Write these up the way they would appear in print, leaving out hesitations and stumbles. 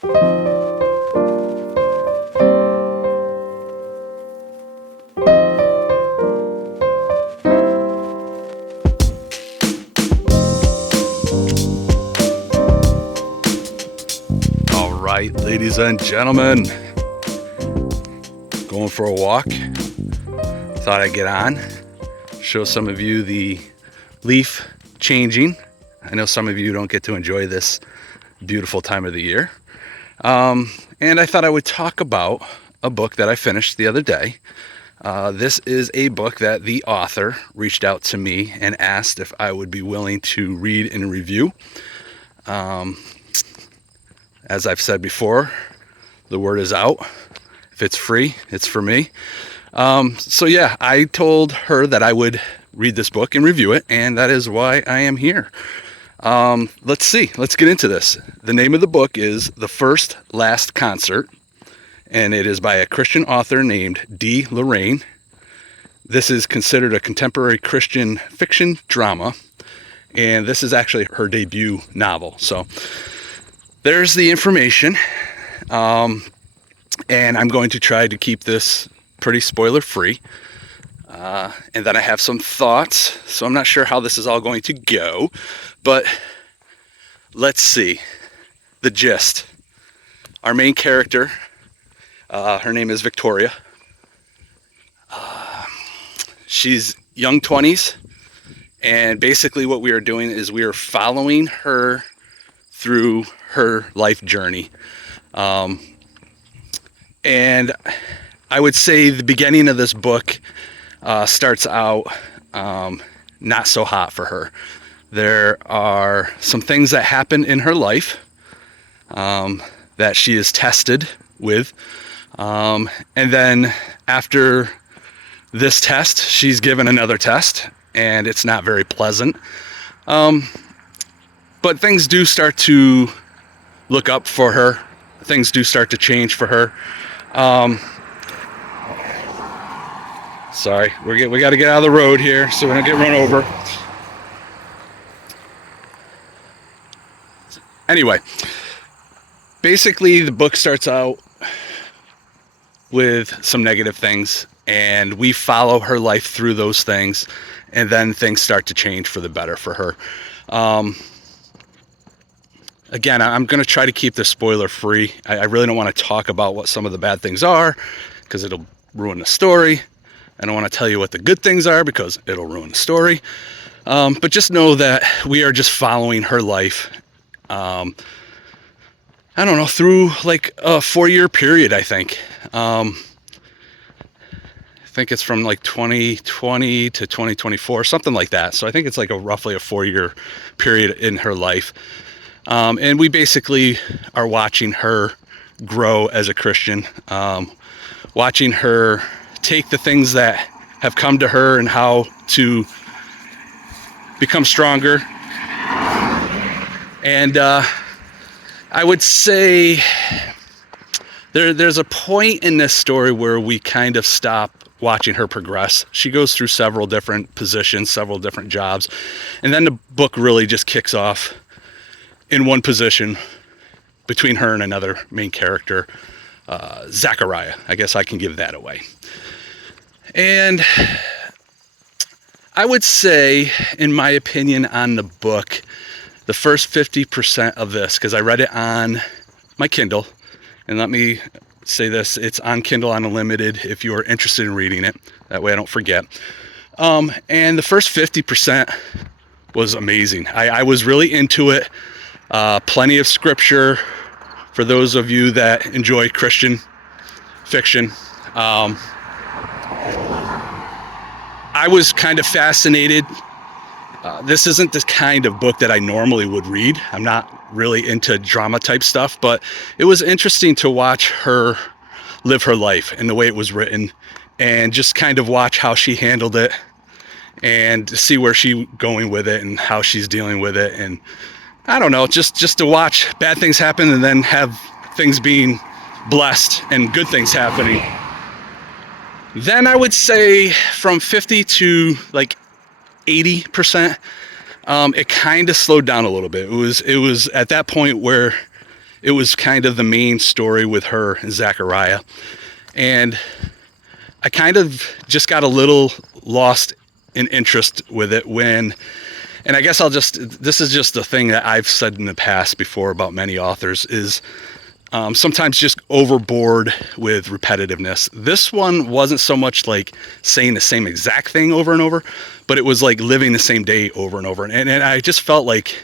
All right, ladies and gentlemen, going for a walk. Thought I'd get on, show some of you the leaf changing. I know some of you don't get to enjoy this beautiful time of the year. And I thought I would talk about a book that I finished the other day. This is a book that the author reached out to me and asked if I would be willing to read and review. As I've said before, the word is out. If it's free, it's for me. So yeah, I told her that I would read this book and review it, and that is why I am here. Let's get into this. The name of the book is The First Last Concert, and it is by a Christian author named Dee Lorraine. This is considered a contemporary Christian fiction drama, and this is actually her debut novel. So there's the information, and I'm going to try to keep this pretty spoiler free, and then I have some thoughts, so I'm not sure how this is all going to go, but let's see. The gist. Our main character, her name is Victoria. She's young 20s, and basically what we are doing is we are following her through her life journey. And I would say the beginning of this book starts out not so hot for her. There are some things that happen in her life that she is tested with. And then after this test, she's given another test, and it's not very pleasant. But things do start to look up for her. Things do start to change for her. Sorry, we got to get out of the road here so we don't get run over. Anyway, basically the book starts out with some negative things, and we follow her life through those things, and then things start to change for the better for her. Again, I'm going to try to keep this spoiler free. I really don't want to talk about what some of the bad things are because it'll ruin the story. I don't want to tell you what the good things are because it'll ruin the story. But just know that we are just following her life. I don't know, through like a 4-year period, I think. I think it's from like 2020 to 2024, something like that. So I think it's like roughly a 4-year period in her life. And we basically are watching her grow as a Christian, watching her take the things that have come to her and how to become stronger. And I would say there's a point in this story where we kind of stop watching her progress. She goes through several different positions, several different jobs, and then the book really just kicks off in one position between her and another main character, Zachariah. I guess I can give that away. And I would say, in my opinion on the book, the first 50% of this, because I read it on my Kindle, and let me say this, it's on Kindle Unlimited if you are interested in reading it. That way I don't forget. And the first 50% was amazing. I was really into it. Plenty of scripture for those of you that enjoy Christian fiction. I was kind of fascinated. This isn't the kind of book that I normally would read. I'm not really into drama type stuff, but it was interesting to watch her live her life and the way it was written, and just kind of watch how she handled it and see where she's going with it and how she's dealing with it. And I don't know, just to watch bad things happen and then have things being blessed and good things happening. Then I would say from 50 to like 80%, it kind of slowed down a little bit. It was at that point where it was kind of the main story with her and Zachariah. And I kind of just got a little lost in interest with it when, and I guess this is just the thing that I've said in the past before about many authors, is sometimes just overboard with repetitiveness. This one wasn't so much like saying the same exact thing over and over, but it was like living the same day over and over. And I just felt like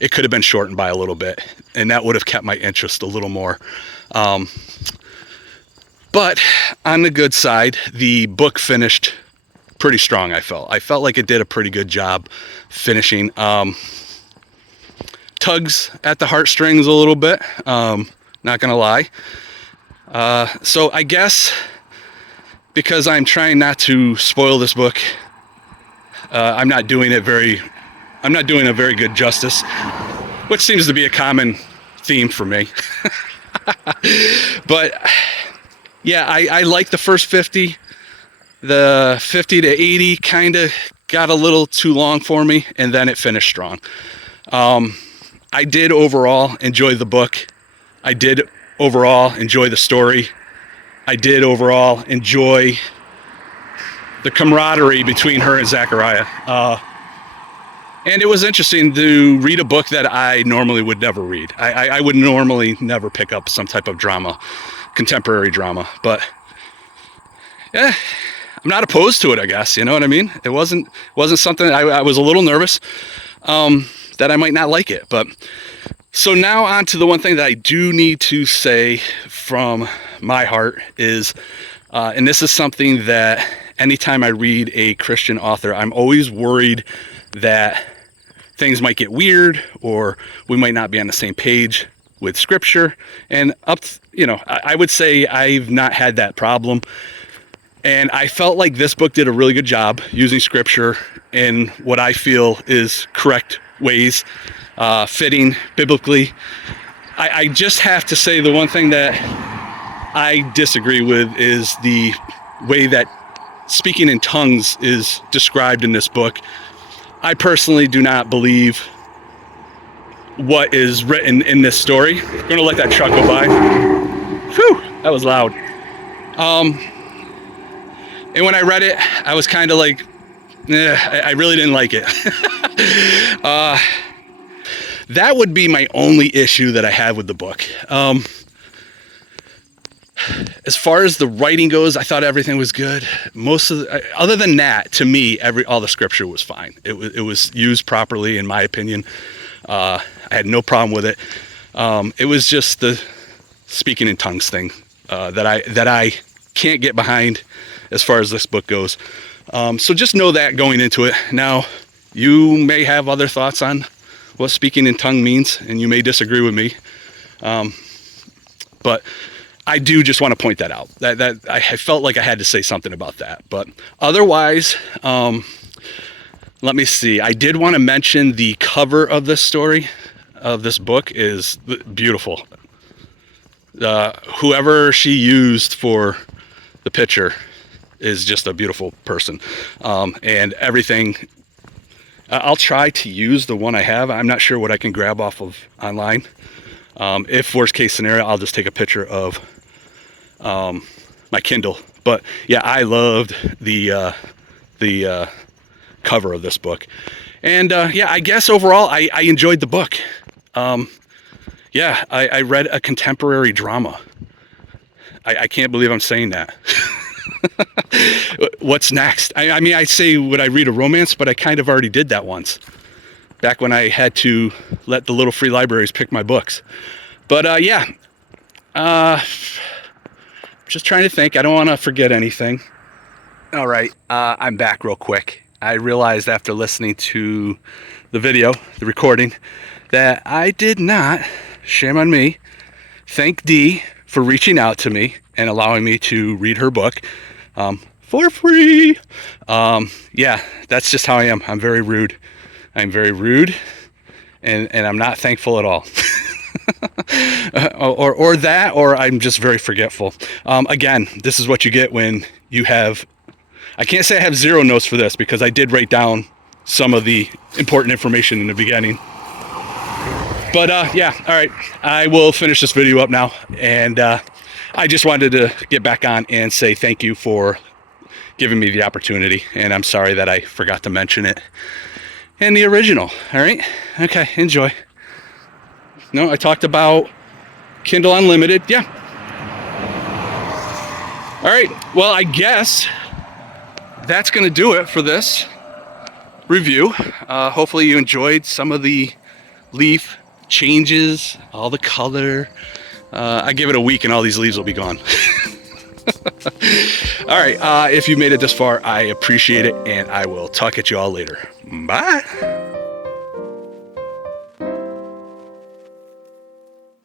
it could have been shortened by a little bit, and that would have kept my interest a little more. But on the good side, the book finished pretty strong. I felt like it did a pretty good job finishing. Tugs at the heartstrings a little bit, not gonna lie. So I guess because I'm trying not to spoil this book, I'm not doing a very good justice, which seems to be a common theme for me. But yeah, I like the first 50. The 50 to 80 kind of got a little too long for me, and then it finished strong. I did overall enjoy the book. I did overall enjoy the story. I did overall enjoy the camaraderie between her and Zachariah. And it was interesting to read a book that I normally would never read. I would normally never pick up some type of drama, contemporary drama. But yeah, I'm not opposed to it, I guess. You know what I mean? It wasn't something. I was a little nervous that I might not like it. But so now on to the one thing that I do need to say from my heart is, and this is something that anytime I read a Christian author, I'm always worried that things might get weird, or we might not be on the same page with scripture. And I would say I've not had that problem. And I felt like this book did a really good job using scripture in what I feel is correct ways, fitting biblically. I just have to say the one thing that I disagree with is the way that speaking in tongues is described in this book. I personally do not believe what is written in this story. I'm going to let that truck go by. Whew, that was loud. And when I read it, I was kind of like, I really didn't like it. That would be my only issue that I have with the book. As far as the writing goes, I thought everything was good. Other than that, to me, all the scripture was fine. It was used properly, in my opinion. I had no problem with it. It was just the speaking in tongues thing that I can't get behind as far as this book goes. So just know that going into it. Now, you may have other thoughts on what speaking in tongue means, and you may disagree with me. But I do just want to point that out. That I felt like I had to say something about that. But otherwise, let me see. I did want to mention the cover of this story, of this book, is beautiful. Whoever she used for the picture is just a beautiful person. And everything, I'll try to use the one I have. I'm not sure what I can grab off of online. If worst case scenario, I'll just take a picture of my Kindle. But yeah, I loved the cover of this book. And yeah, I guess overall I enjoyed the book. Yeah, I read a contemporary drama. I can't believe I'm saying that. What's next? I mean, I say, would I read a romance? But I kind of already did that once, back when I had to let the little free libraries pick my books. But yeah, just trying to think. I don't want to forget anything. All right, I'm back real quick. I realized after listening to the video, the recording, that I did not, shame on me, thank Dee for reaching out to me and allowing me to read her book for free. Yeah, that's just how I am. I'm very rude. I'm very rude, and I'm not thankful at all. or that, or I'm just very forgetful. Again, this is what you get when you have, I can't say I have 0 notes for this, because I did write down some of the important information in the beginning. But yeah, all right. I will finish this video up now. And I just wanted to get back on and say thank you for giving me the opportunity. And I'm sorry that I forgot to mention it in the original. All right. Okay. Enjoy. No, I talked about Kindle Unlimited. Yeah. All right. Well, I guess that's going to do it for this review. Hopefully you enjoyed some of the leaf changes, all the color. I give it a week and all these leaves will be gone. All right. If you made it this far, I appreciate it, and I will talk at you all later. Bye.